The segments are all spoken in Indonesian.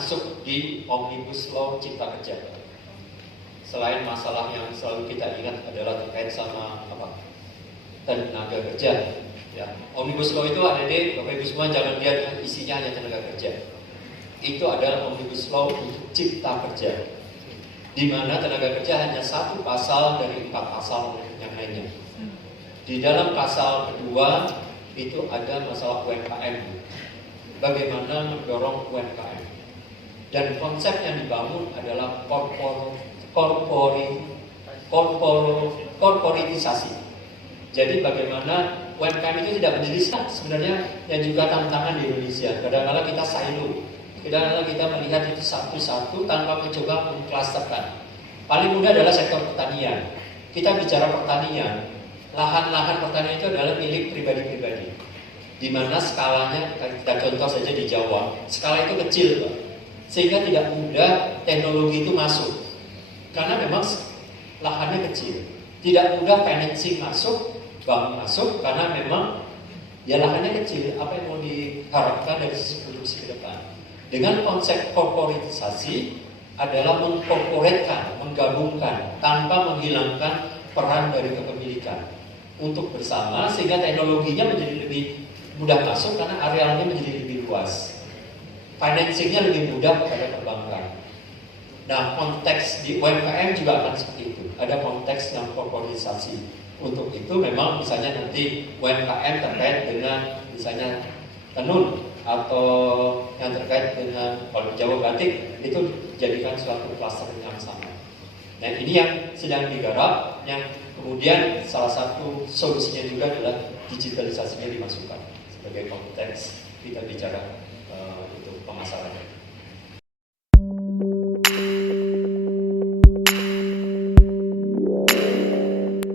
masuk di Omnibus Law Cipta Kerja. Selain masalah yang selalu kita ingat adalah terkait sama tenaga kerja. Ya, Omnibus Law itu ada di Bapak Ibu semua, jangan lihat isinya hanya tenaga kerja. Itu adalah Omnibus Law untuk Cipta Kerja, di mana tenaga kerja hanya satu pasal dari 4 pasal yang lainnya. Di dalam pasal kedua itu ada masalah UMKM, bagaimana mendorong UMKM, dan konsep yang dibangun adalah korporatisasi. Jadi bagaimana UMKM itu tidak menjadi sebenarnya yang juga tantangan di Indonesia. Kadang-kadang kita silo, kadang-kadang kita melihat itu satu-satu tanpa mencoba mengklasterkan. Paling mudah adalah sektor pertanian. Kita bicara pertanian, lahan-lahan pertanian itu adalah milik pribadi-pribadi, di mana skalanya, kita contoh saja di Jawa, skala itu kecil, Pak. Sehingga tidak mudah teknologi itu masuk, karena memang lahannya kecil. Tidak mudah financing masuk, bank masuk, karena memang ya lahannya kecil. Apa yang mau diharapkan dari sisi produksi ke depan? Dengan konsep korporatisasi adalah mengkorporatkan, menggabungkan, tanpa menghilangkan peran dari kepemilikan untuk bersama, sehingga teknologinya menjadi lebih mudah masuk karena arealnya menjadi lebih luas. Financingnya lebih mudah kepada perbankan. Nah, konteks di UMKM juga akan seperti itu. Ada konteks yang korporatisasi. Untuk itu memang misalnya nanti UMKM terkait dengan misalnya tenun atau yang terkait dengan kalau Jawa batik itu dijadikan suatu klaster yang sama. Nah, ini yang sedang digarap, yang kemudian salah satu solusinya juga adalah digitalisasinya dimasukkan sebagai konteks kita bicara itu pemasarannya.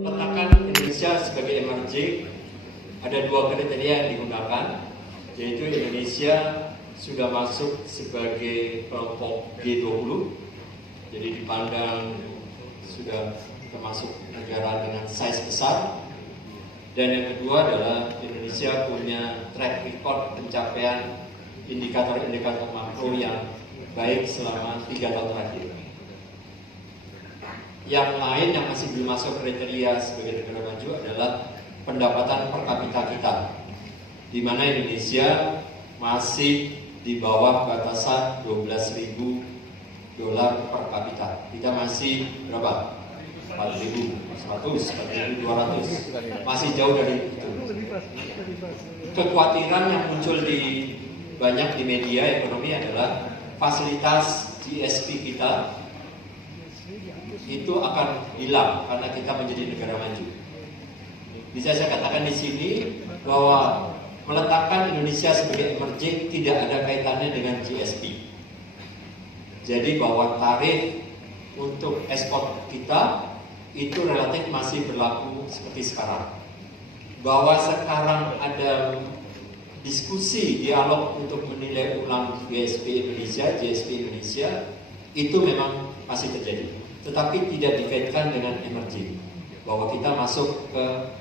Letakkan Indonesia sebagai emerging, ada 2 kriteria yang digunakan, yaitu Indonesia sudah masuk sebagai kelompok G20, jadi dipandang sudah termasuk negara dengan size besar. Dan yang kedua adalah Indonesia punya track record pencapaian indikator-indikator makro yang baik selama 3 tahun terakhir. Yang lain yang masih belum masuk kriteria sebagai negara maju adalah pendapatan per kapita kita, di mana Indonesia masih di bawah batasan $12.000 per kapita. Kita masih berapa? 4.100, 4.200, masih jauh dari itu. Kekhawatiran yang muncul banyak di media ekonomi adalah fasilitas GSP kita itu akan hilang karena kita menjadi negara maju. Bisa saya katakan di sini bahwa meletakkan Indonesia sebagai emerging tidak ada kaitannya dengan GSP. Jadi bahwa tarif untuk ekspor kita itu relatif masih berlaku seperti sekarang. Bahwa sekarang ada diskusi, dialog untuk menilai ulang GSP Indonesia, itu memang masih terjadi. Tetapi tidak dikaitkan dengan emerging. Bahwa kita masuk ke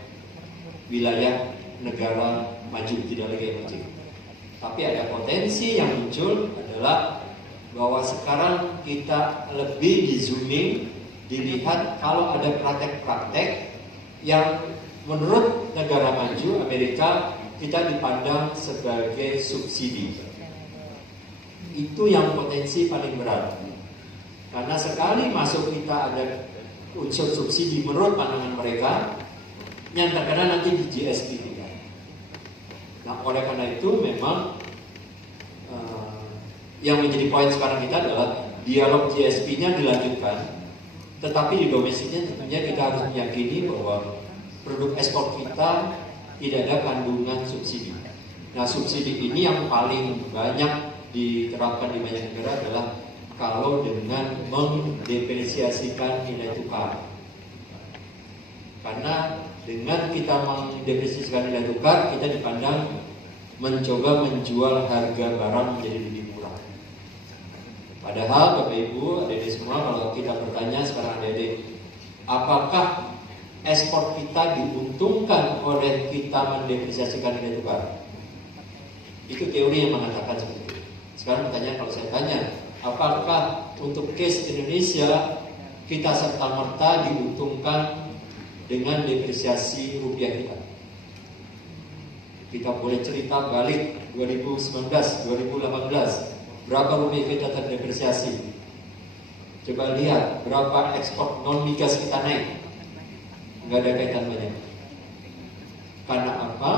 wilayah negara maju, tidak lagi emerging. Tapi ada potensi yang muncul adalah bahwa sekarang kita lebih di zooming, dilihat kalau ada praktek-praktek yang menurut negara maju Amerika kita dipandang sebagai subsidi. Itu yang potensi paling berat. Karena sekali masuk kita ada unsur subsidi menurut pandangan mereka, yang terkena nanti di GSP kita. Nah, oleh karena itu memang yang menjadi poin sekarang kita adalah dialog GSP-nya dilanjutkan, tetapi di domestiknya tentunya kita harus meyakini bahwa produk ekspor kita tidak ada kandungan subsidi. Nah, subsidi ini yang paling banyak diterapkan di banyak negara adalah kalau dengan mendepresiasikan nilai tukar. Karena dengan kita mendepresiasikan nilai tukar, kita dipandang mencoba menjual harga barang menjadi lebih murah. Padahal Bapak Ibu, adik-adik semua, kalau kita bertanya sekarang adik-adik, apakah ekspor kita diuntungkan oleh kita mendepresiasikan nilai tukar? Itu teori yang mengatakan seperti itu. Sekarang pertanyaan, kalau saya tanya, apakah untuk case Indonesia kita serta-merta diuntungkan dengan depresiasi rupiah kita? Kita boleh cerita balik 2019, 2018, berapa rupiah kita terdepresiasi? Coba lihat berapa ekspor non migas kita naik. Nggak ada kaitan banyak. Karena apa?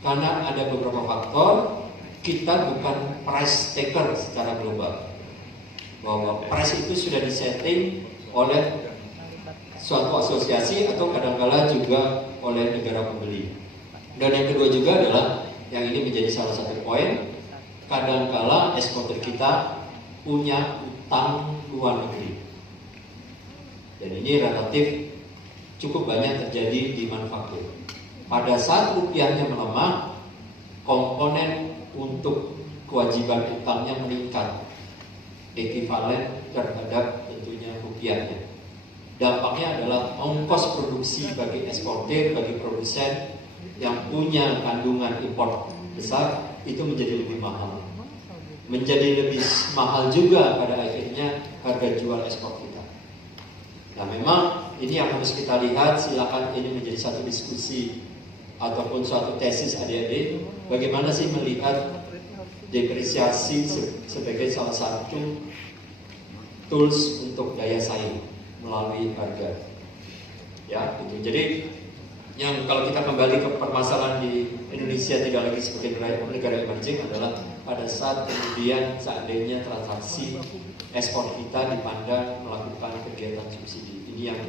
Karena ada beberapa faktor. Kita bukan price taker secara global. Bahwa price itu sudah disetting oleh suatu asosiasi atau kadang-kala juga oleh negara pembeli. Dan yang kedua juga adalah, yang ini menjadi salah satu poin, kadang-kala eksportir kita punya utang luar negeri. Dan ini relatif cukup banyak terjadi di manufaktur. Pada saat rupiahnya melemah, komponen untuk kewajiban utangnya meningkat, ekivalen terhadap tentunya rupiahnya. Dampaknya adalah ongkos produksi bagi eksportir, bagi produsen yang punya kandungan impor besar itu menjadi lebih mahal. Menjadi lebih mahal juga pada akhirnya harga jual ekspor kita. Nah, memang ini yang harus kita lihat. Silakan ini menjadi satu diskusi ataupun suatu tesis adik-adik. Bagaimana sih melihat depresiasi sebagai salah satu tools untuk daya saing melalui harga. Ya, gitu. Jadi yang kalau kita kembali ke permasalahan di Indonesia tidak lagi sebagai negara emerging adalah pada saat kemudian seandainya transaksi ekspor kita dipandang melakukan kegiatan subsidi. Ini yang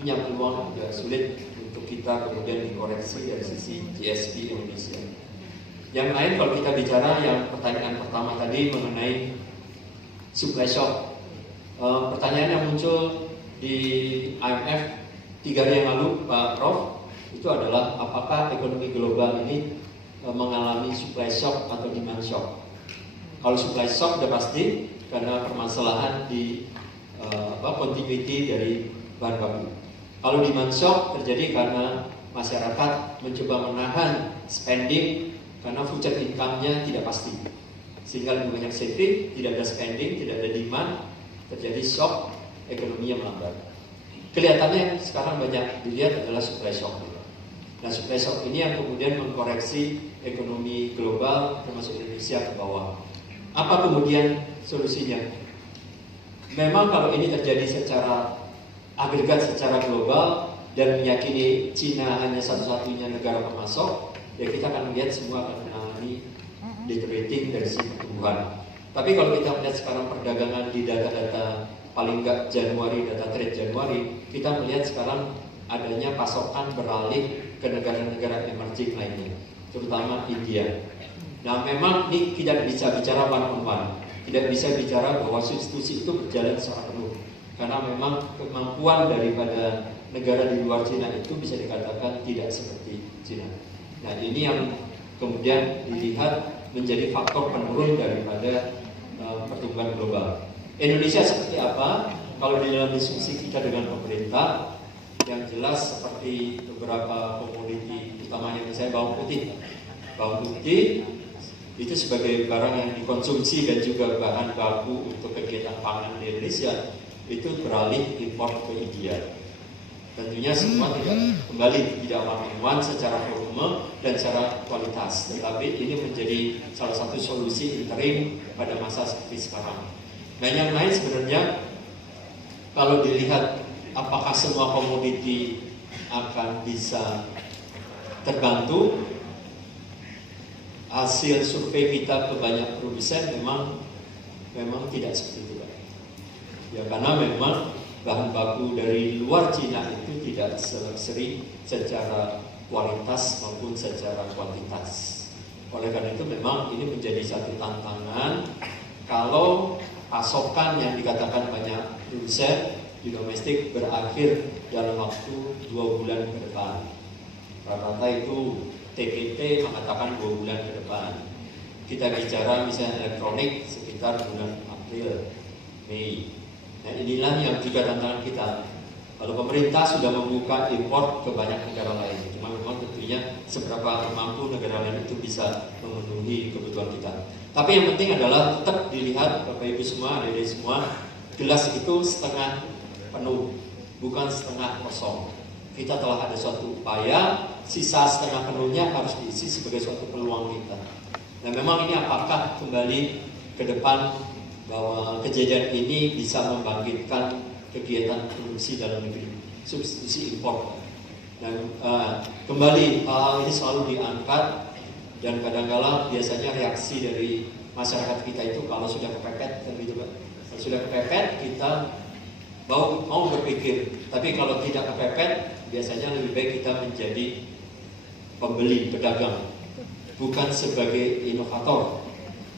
punya peluang agak sulit untuk kita kemudian dikoreksi dari sisi GSP Indonesia. Yang lain kalau kita bicara yang pertanyaan pertama tadi mengenai supply shock. Pertanyaan yang muncul di IMF 3 hari yang lalu, Pak Prof, itu adalah apakah ekonomi global ini mengalami supply shock atau demand shock. Kalau supply shock sudah pasti karena permasalahan di continuity dari bahan baku. Kalau demand shock terjadi karena masyarakat mencoba menahan spending karena future income-nya tidak pasti, sehingga lebih banyak saving, tidak ada spending, tidak ada demand, terjadi shock, ekonominya melambat. Kelihatannya yang sekarang banyak dilihat adalah supply shock. Nah, supply shock ini yang kemudian mengkoreksi ekonomi global termasuk Indonesia ke bawah. Apa kemudian solusinya? Memang kalau ini terjadi secara agregat, secara global dan meyakini Cina hanya satu-satunya negara pemasok, ya kita akan melihat semua akan mengalami deteriorating dari sisi pertumbuhan. Tapi kalau kita melihat sekarang perdagangan di data-data paling enggak Januari, data trade Januari, kita melihat sekarang adanya pasokan beralih ke negara-negara emerging lainnya, terutama India. Nah, memang ini tidak bisa bicara one on one, tidak bisa bicara bahwa substitusi itu berjalan secara penuh, karena memang kemampuan daripada negara di luar Cina itu bisa dikatakan tidak seperti Cina. Nah, ini yang kemudian dilihat menjadi faktor penurun daripada pertumbuhan global. Indonesia seperti apa? Kalau di dalam diskusi kita dengan pemerintah, yang jelas seperti beberapa komoditi utamanya misalnya bawang putih. Bawang putih itu sebagai barang yang dikonsumsi dan juga bahan baku untuk kegiatan pangan di Indonesia itu beralih impor ke India. Tentunya semua tidak kembali tidak one-on-one secara volume dan secara kualitas, tetapi ini menjadi salah satu solusi interim pada masa seperti sekarang. Nah, yang lain sebenarnya kalau dilihat apakah semua komoditi akan bisa terbantu, hasil survei kita ke banyak produsen memang tidak seperti itu, Pak. Ya, karena memang bahan baku dari luar Cina itu tidak sering secara kualitas maupun secara kuantitas. Oleh karena itu memang ini menjadi satu tantangan kalau pasokan yang dikatakan banyak produsen di domestik berakhir dalam waktu 2 bulan ke depan. Rata-rata itu TPT mengatakan 2 bulan ke depan. Kita bicara misalnya elektronik sekitar bulan April, Mei. Nah, inilah yang juga tantangan kita. Kalau pemerintah sudah membuka impor ke banyak negara lain, cuma memang tentunya seberapa mampu negara lain itu bisa memenuhi kebutuhan kita. Tapi yang penting adalah tetap dilihat Bapak Ibu semua, adik-adik semua, gelas itu setengah penuh, bukan setengah kosong. Kita telah ada suatu upaya, sisa setengah penuhnya harus diisi sebagai suatu peluang kita. Nah memang ini apakah kembali ke depan bahwa kejadian ini bisa membangkitkan kegiatan produksi dalam negeri, substitusi impor. Dan kembali hal ini selalu diangkat, dan kadang-kala biasanya reaksi dari masyarakat kita itu kalau sudah kepepet, kan gitu Pak. Kalau sudah kepepet kita mau berpikir, tapi kalau tidak kepepet biasanya lebih baik kita menjadi pembeli, pedagang, bukan sebagai inovator.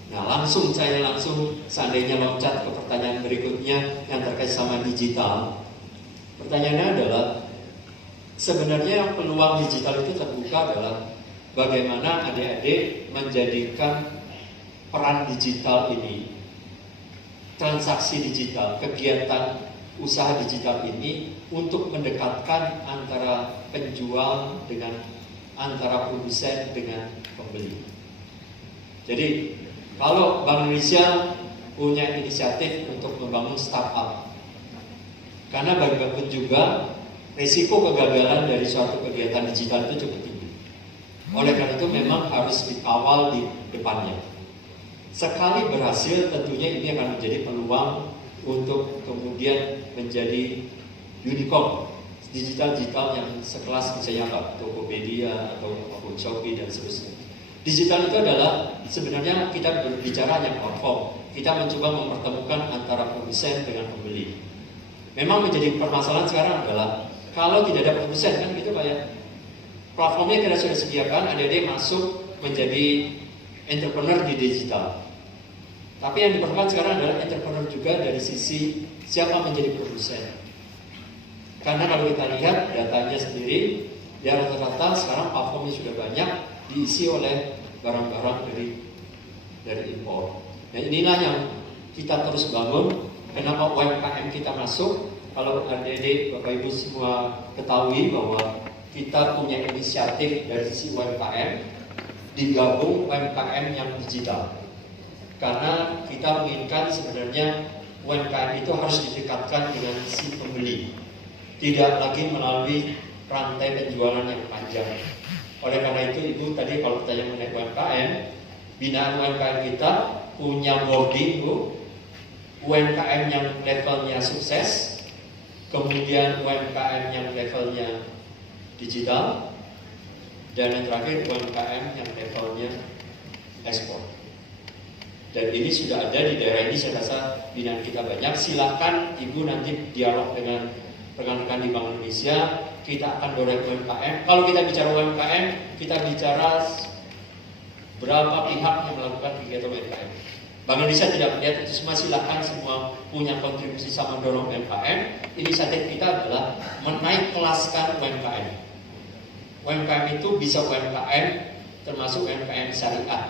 Nah saya langsung seandainya loncat ke pertanyaan berikutnya yang terkait sama digital. Pertanyaannya adalah sebenarnya peluang digital itu terbuka adalah bagaimana adik-adik menjadikan peran digital ini, transaksi digital, kegiatan usaha digital ini untuk mendekatkan antara penjual dengan antara produsen dengan pembeli. Jadi kalau Bank Indonesia punya inisiatif untuk membangun startup, karena bagaimanapun juga risiko kegagalan dari suatu kegiatan digital itu cukup tinggi. Oleh karena itu memang harus dikawal di depannya. Sekali berhasil tentunya ini akan menjadi peluang untuk kemudian menjadi unicorn digital yang sekelas misalnya Tokopedia atau Shopee dan seterusnya. Digital itu adalah sebenarnya kita berbicara hanya platform. Kita mencoba mempertemukan antara produsen dengan pembeli. Memang menjadi permasalahan sekarang adalah kalau tidak ada produsen kan gitu Pak ya. Platformnya kita sudah sediakan, adik-adik masuk menjadi entrepreneur di digital. Tapi yang diperlukan sekarang adalah entrepreneur juga dari sisi siapa menjadi produsen. Karena kalau kita lihat datanya sendiri, ya rata-rata sekarang platformnya sudah banyak diisi oleh barang-barang dari impor. Nah inilah yang kita terus bangun. Kenapa UMKM kita masuk? Kalau adik-adik Bapak Ibu semua ketahui bahwa kita punya inisiatif dari sisi UMKM digabung UMKM yang digital. Karena kita menginginkan sebenarnya UMKM itu harus didekatkan dengan si pembeli, tidak lagi melalui rantai penjualan yang panjang. Oleh karena itu Ibu tadi kalau bertanya mengenai UMKM, binaan UMKM kita punya boarding Bu, UMKM yang levelnya sukses, kemudian UMKM yang levelnya digital, dan yang terakhir UMKM yang levelnya ekspor. Dan ini sudah ada di daerah ini, saya rasa binaan kita banyak. Silakan Ibu nanti dialog dengan rekan-rekan di Bank Indonesia. Kita akan dorong UMKM. Kalau kita bicara UMKM, kita bicara berapa pihak yang melakukan kegiatan UMKM. Bank Indonesia tidak melihat itu semua, silakan semua punya kontribusi sama dorong UMKM. Inisiatif kita adalah menaik kelaskan UMKM. UMKM itu bisa UMKM termasuk UMKM syariah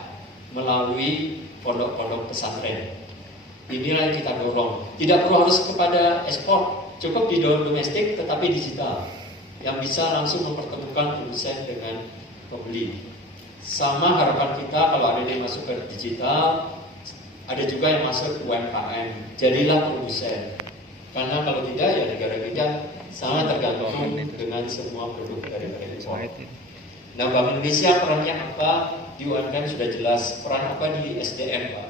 melalui pondok-pondok pesantren. Inilah yang kita dorong. Tidak perlu harus kepada ekspor, cukup di domestik tetapi digital, yang bisa langsung mempertemukan produsen dengan pembeli. Sama harapan kita kalau ada yang masuk ke digital, ada juga yang masuk ke UMKM. Jadilah produsen. Karena kalau tidak ya negara kita sangat tergantung dengan semua produk dari ekspor. Nah Bank Indonesia perannya apa? Di UMKM sudah jelas. Peran apa di SDM Pak?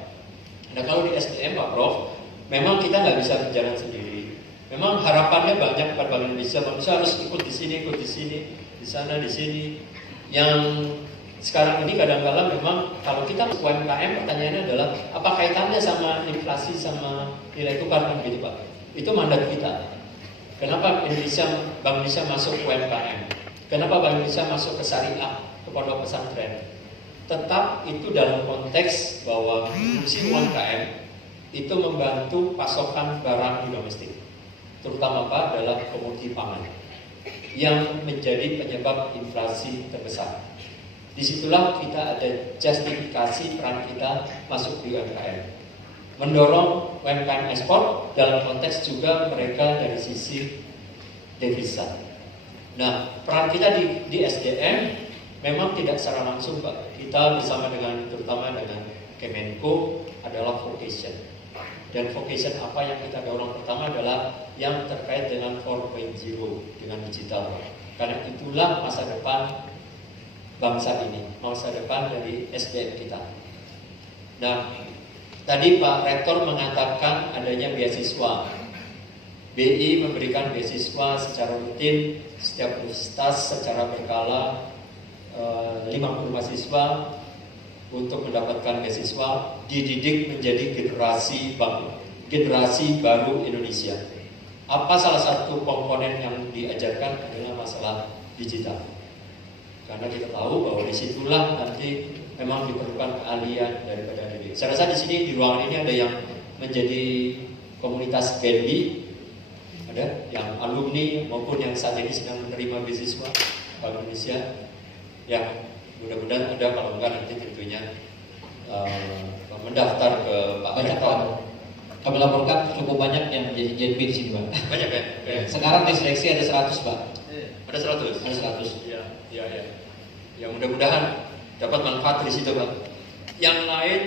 Nah kalau di SDM Pak Prof, memang kita nggak bisa berjalan sendiri. Memang harapannya banyak pada Bank Indonesia. Bank Indonesia harus ikut di sini, di sana, di sini. Yang sekarang ini kadang-kadang memang kalau kita UMKM pertanyaannya adalah apa kaitannya sama inflasi sama nilai tukar kan gitu Pak? Itu mandat kita. Kenapa Bank Indonesia masuk UMKM? Kenapa Bank Indonesia masuk ke syariah, ke pondok pesantren? Tetap itu dalam konteks bahwa fungsi UMKM itu membantu pasokan barang di domestik, terutama Pak adalah komoditi pangan yang menjadi penyebab inflasi terbesar. Disitulah kita ada justifikasi peran kita masuk di UMKM, mendorong UMKM ekspor dalam konteks juga mereka dari sisi devisa. Nah, peran kita di SDM memang tidak secara langsung, Pak. Kita bersama dengan, terutama dengan Kemenko, adalah vocation. Dan vocation apa yang kita dorong pertama adalah yang terkait dengan 4.0, dengan digital. Karena itulah masa depan bangsa ini, masa depan dari SDM kita. Nah, tadi Pak Rektor mengatakan adanya beasiswa. BI memberikan beasiswa secara rutin setiap universitas secara berkala, 50 mahasiswa untuk mendapatkan beasiswa, dididik menjadi generasi baru Indonesia. Apa salah satu komponen yang diajarkan adalah masalah digital. Karena kita tahu bahwa disitulah nanti memang diperlukan keahlian daripada diri. Saya rasa di sini di ruangan ini ada yang menjadi komunitas BNI, ada yang alumni maupun yang saat ini sedang menerima beasiswa Bank Indonesia. Ya, mudah-mudahan ada, kalau enggak nanti tentunya mendaftar ke Pak Rektor. Kami laporkan cukup banyak yang menjadi JNB di sini, Pak. Banyak ya? Sekarang di seleksi ada 100, Pak. Ada 100? Ada 100. Ya, mudah-mudahan dapat manfaat di situ, Pak. Yang lain